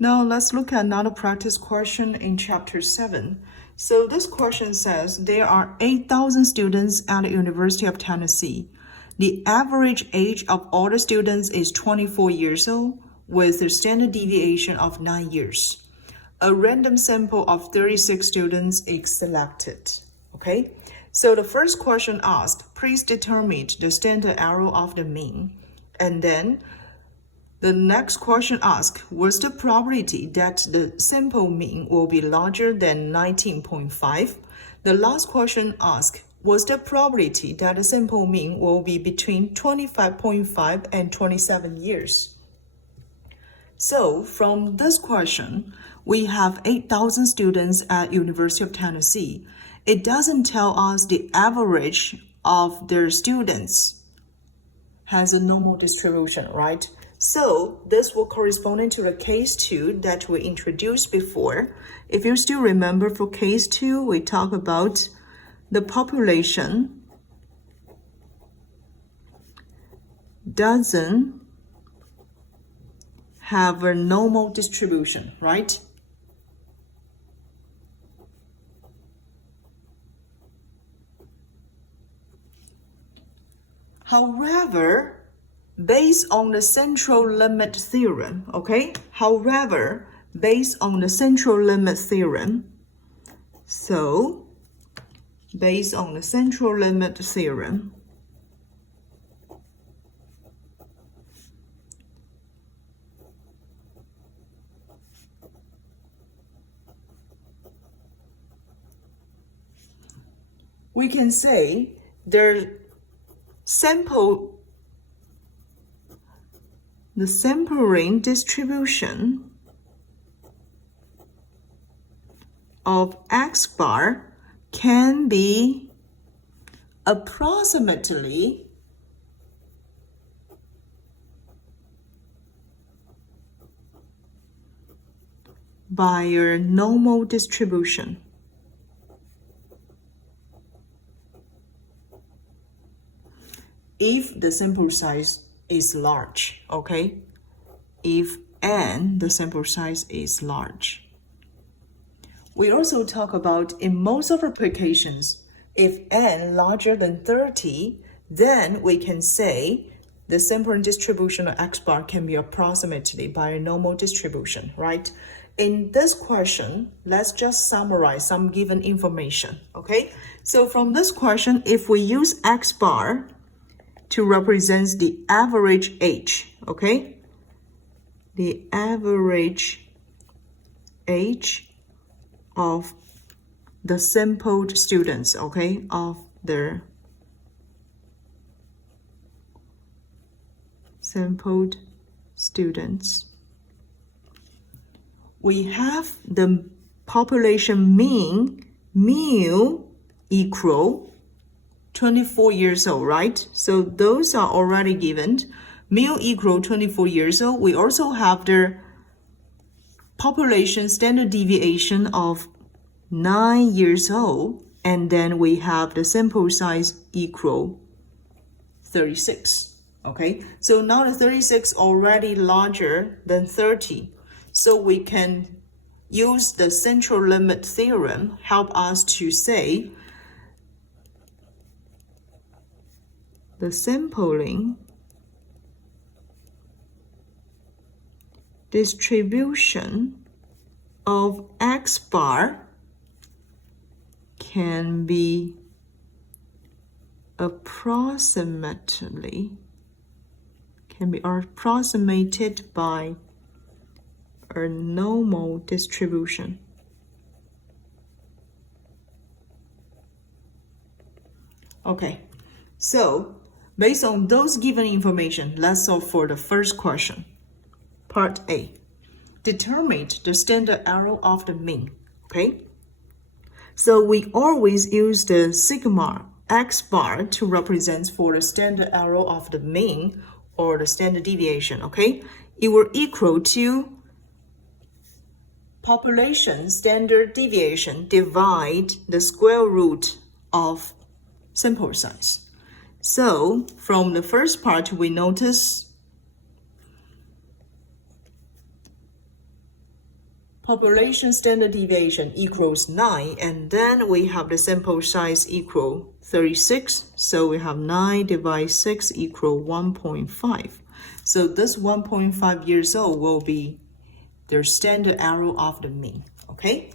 Now let's look at another practice question in Chapter 7. So this question says there are 8,000 students at the University of Tennessee. The average age of all the students is 24 years old with a standard deviation of 9 years. A random sample of 36 students is selected. Okay, so the first question asked, please determine the standard error of the mean. And then the next question asks, what's the probability that the sample mean will be larger than 19.5? The last question asks, what's the probability that the sample mean will be between 25.5 and 27 years? So from this question, we have 8,000 students at University of Tennessee. It doesn't tell us the average of their students has a normal distribution, right? So this will correspond to the case 2 that we introduced before. If you still remember, for case 2, we talk about the population doesn't have a normal distribution, right? However, based on the central limit theorem, okay? However, based on the central limit theorem, so based on the central limit theorem, we can say the sampling distribution of X bar can be approximately by a normal distribution. If the sample size is large, okay? If n, the sample size is large. We also talk about in most of applications, if n larger than 30, then we can say the sampling distribution of X bar can be approximately by a normal distribution, right? In this question, let's just summarize some given information, okay? So from this question, if we use X bar to represent the average age, okay? The average age of the sampled students, okay? Of the sampled students. We have the population mean, mu equal 24 years old, right? So those are already given. Mu equal 24 years old. We also have the population standard deviation of 9 years old. And then we have the sample size equal 36. Okay, so now the 36 already larger than 30. So we can use the central limit theorem, help us to say the sampling distribution of X bar can be approximated by a normal distribution. Okay, so based on those given information, let's solve for the first question. Part A. Determine the standard error of the mean, okay? So we always use the sigma X bar to represent for the standard error of the mean or the standard deviation, okay? It will equal to population standard deviation divide the square root of sample size. So from the first part, we notice population standard deviation equals 9, and then we have the sample size equal 36. So we have 9 divided 6 equal 1.5. So this 1.5 years old will be the standard error of the mean, okay?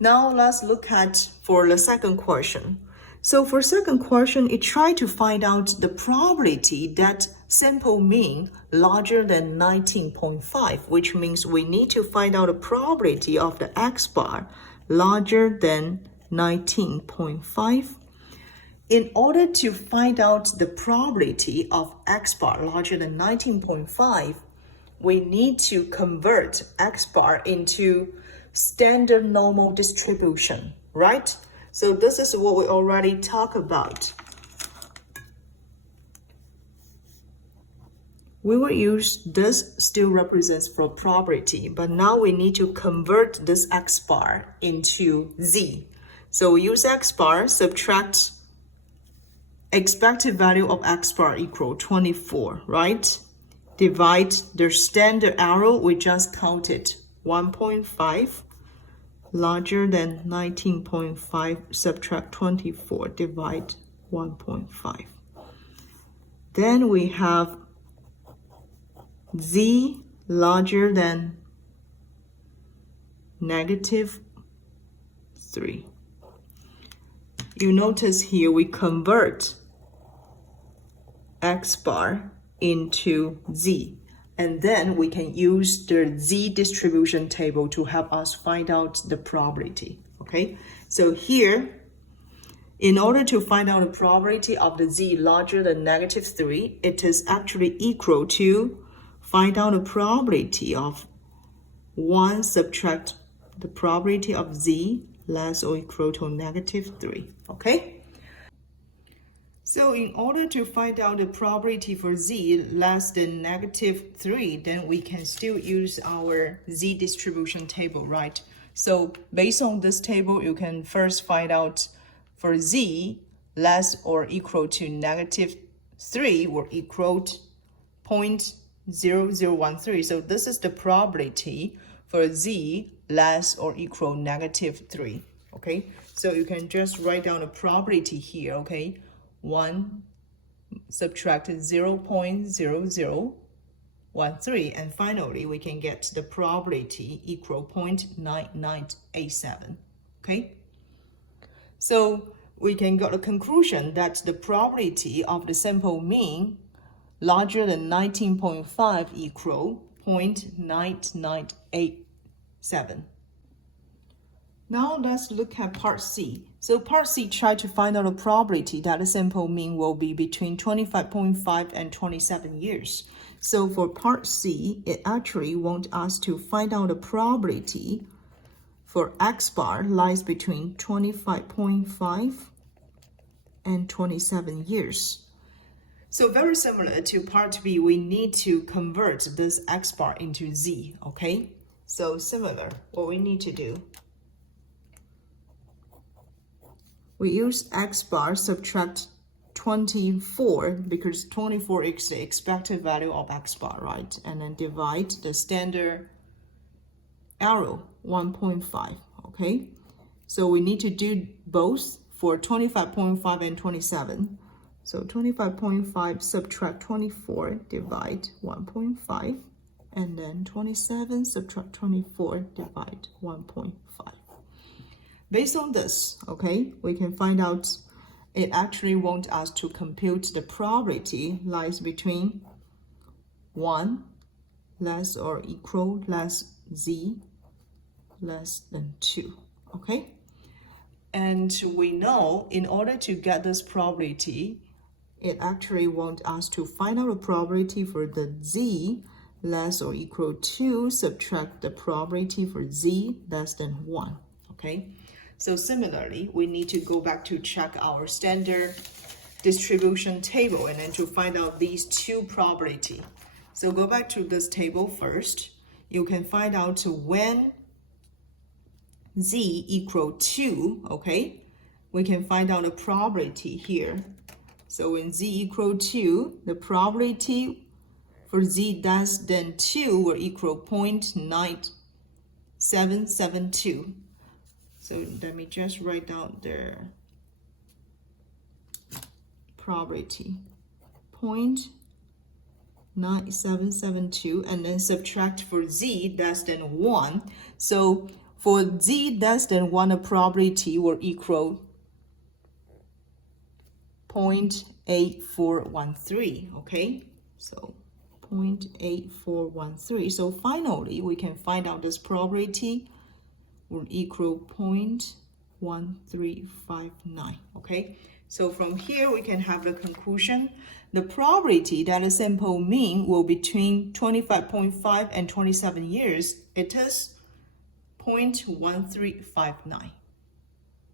Now let's look at for the second question. So for second question, it tried to find out the probability that sample mean larger than 19.5, which means we need to find out the probability of the x bar larger than 19.5. In order to find out the probability of x bar larger than 19.5, we need to convert x bar into standard normal distribution, right? So this is what we already talked about. We will use this still represents for probability, but now we need to convert this x bar into z. So we use x bar, subtract expected value of x bar equal 24, right? Divide the standard error we just counted, 1.5 larger than 19.5, subtract 24, divide 1.5. Then we have z larger than -3. You notice here we convert x bar into z, and then we can use the z distribution table to help us find out the probability, okay? So here, in order to find out the probability of the z larger than -3, it is actually equal to find out the probability of 1 subtract the probability of z less or equal to -3, okay? So in order to find out the probability for z less than -3, then we can still use our z distribution table, right? So based on this table, you can first find out for z less or equal to -3 or equal to 0.0013. So this is the probability for z less or equal -3, okay? So you can just write down the probability here, okay? 1 subtract 0.0013, and finally we can get the probability equal 0.9987, okay? So we can get a conclusion that the probability of the sample mean larger than 19.5 equal 0.9987. Now let's look at part C. So part C tried to find out a probability that the sample mean will be between 25.5 and 27 years. So for part C, it actually wants us to find out the probability for x bar lies between 25.5 and 27 years. So very similar to part B, we need to convert this x bar into z, okay? So similar, what we need to do, we use x bar, subtract 24, because 24 is the expected value of x bar, right? And then divide the standard error, 1.5, okay? So we need to do both for 25.5 and 27. So 25.5 subtract 24, divide 1.5, and then 27 subtract 24, divide 1.5. Based on this, okay, we can find out it actually wants us to compute the probability lies between 1 less or equal less z less than 2, okay? And we know in order to get this probability, it actually wants us to find out the probability for the z less or equal to subtract the probability for z less than 1, okay? So similarly, we need to go back to check our standard distribution table and then to find out these two probability. So go back to this table first. You can find out when z equal 2, okay? We can find out the probability here. So when z equal 2, the probability for z less than 2 will equal 0.97 0.9772. So let me just write down the probability. 0.9772, and then subtract for z less than 1. So for z less than 1, the probability will equal 0.8413, okay? So 0.8413. So finally, we can find out this probability will equal 0.1359, okay? So from here, we can have the conclusion. The probability that a sample mean will be between 25.5 and 27 years, it is 0.1359.